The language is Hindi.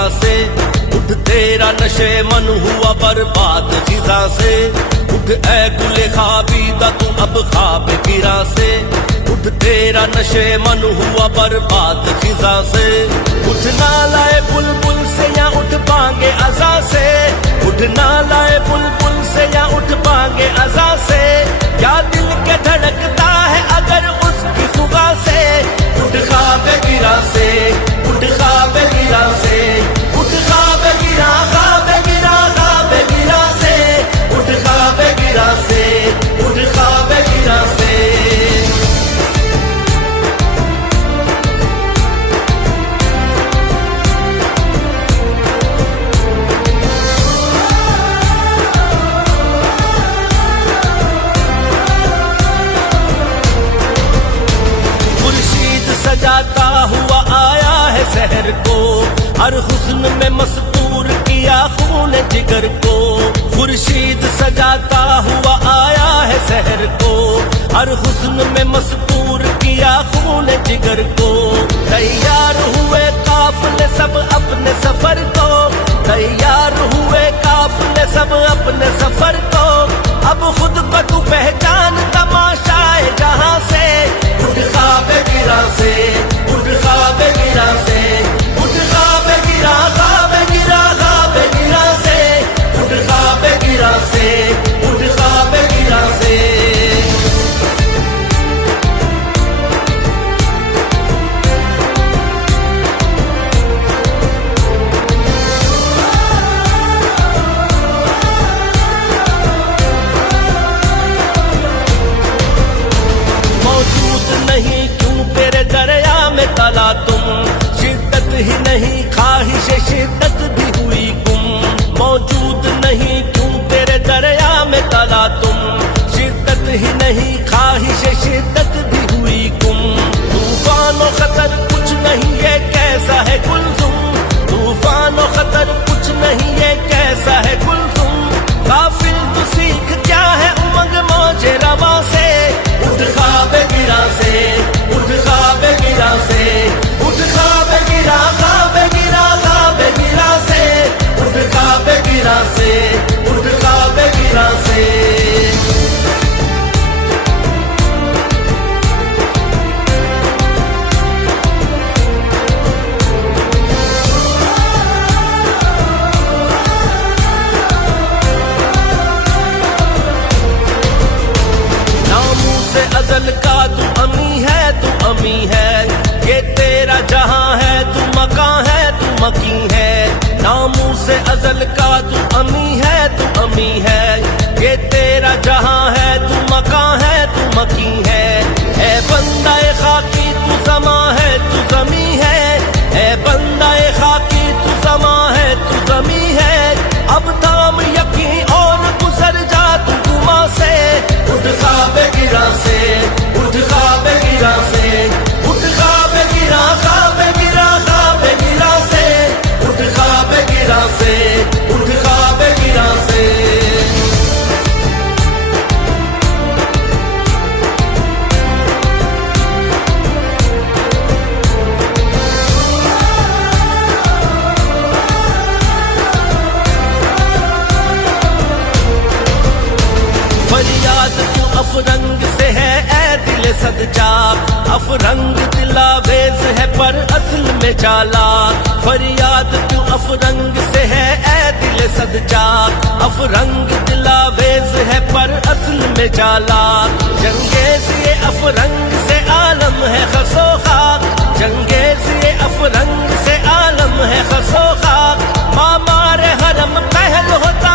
गिरा से। उठ तेरा नशे मन हुआ बर्बाद खिजा से। उठ ऐ गुले खाबीदा तू अब खाब गिरा से। उठ तेरा नशे मन हुआ बर्बाद खिजा से। उठ ना लाए बुलबुल से या उठ पाएंगे अज़ा से। उठ ना लाए बुलबुल से या उठ पाएंगे अज़ा से। क्या दिल के धड़कता है अगर उसकी सुबह से। उठ ख्वाब गिरा से, उठ ख्वाब गिरा से। उठ ख्वाब गिरा, ख्वाब गिरा, ख्वाब गिरा से। उठ ख्वाब गिरा से, उठ ख्वाब गिरा से। सजाता हुआ आया है शहर को। हर हुस्न में मस्तूर किया खून जिगर को। खुर्शीद सजाता हुआ आया है शहर को। हर हुस्न में मस्तूर किया खून जिगर को। तैयार हुए काफिले सब अपने सफर को। तैयार हुए काफिले सब अपने सफर को। अब खुद को तू पहचान तमाशाए जहां से। उठ ख्वाब गिरा से, उठ ख्वाब गिरा से। उठ ख्वाब गिरा, ख्वाब गिरा, ख्वाब गिरा से। उठ ख्वाब गिरा से, उठ ख्वाब गिरा से। नहीं क्यों तेरे दरिया में तला तुम। शिद्दत ही नहीं ख्वाहिश शिद्दत भी हुई गुम। मौजूद नहीं क्यों तेरे दरिया में तला तुम। शिद्दत ही नहीं ख्वाहिश शिद्दत भी हुई गुम। तूफानो खतर कुछ नहीं ये कैसा है गुलजुम। तूफानो खतर कुछ नहीं ये कैसा है गुलजुम। गाफिल तू सीख क्या है उमंग मौजे रवा से। उठ ख्वाब गिरा से, उठ ख्वाब गिरा से। उठ ख्वाब गिरा, ख्वाब गिरा, ख्वाब गिरा से। उठ ख्वाब गिरा से, उठ ख्वाब गिरा से। अज़ल का तू अमी है, तू अमी है। ये तेरा जहां है, तू मकान है, तू मकी है। नामू से अज़ल का तू अमी है, तू अमी है। ये तेरा जहां है, तू मकान है, तू मकी है। ए बंदाए खाकी तू ज़मा है, तू ज़मी है। ए बंदाए खाकी तू ज़मा है, तू ज़मी है। अब थाम यकीन और गुजर जा तू गुमा से। उठ ख्वाब गिरा से, उठ ख्वाब गिरा से। उठ ख्वाब गिरा, ख्वाब गिरा, ख्वाब गिरा से। उठ ख्वाब गिरा से, उठ ख्वाब गिरा से। फरियाद तू अफरंग से है ऐ दिल सदचाक। अफरंग दिलावेज है पर असल में चालाक। फरियाद तू अफरंग से है ऐ दिल सदचाक। अफरंग दिलावेज है पर असल में चालाक। जंगेज ये अफरंग से आलम है खसो खाक। जंगेज ये अफरंग से आलम है खसो खाक। मामार हरम पहल होता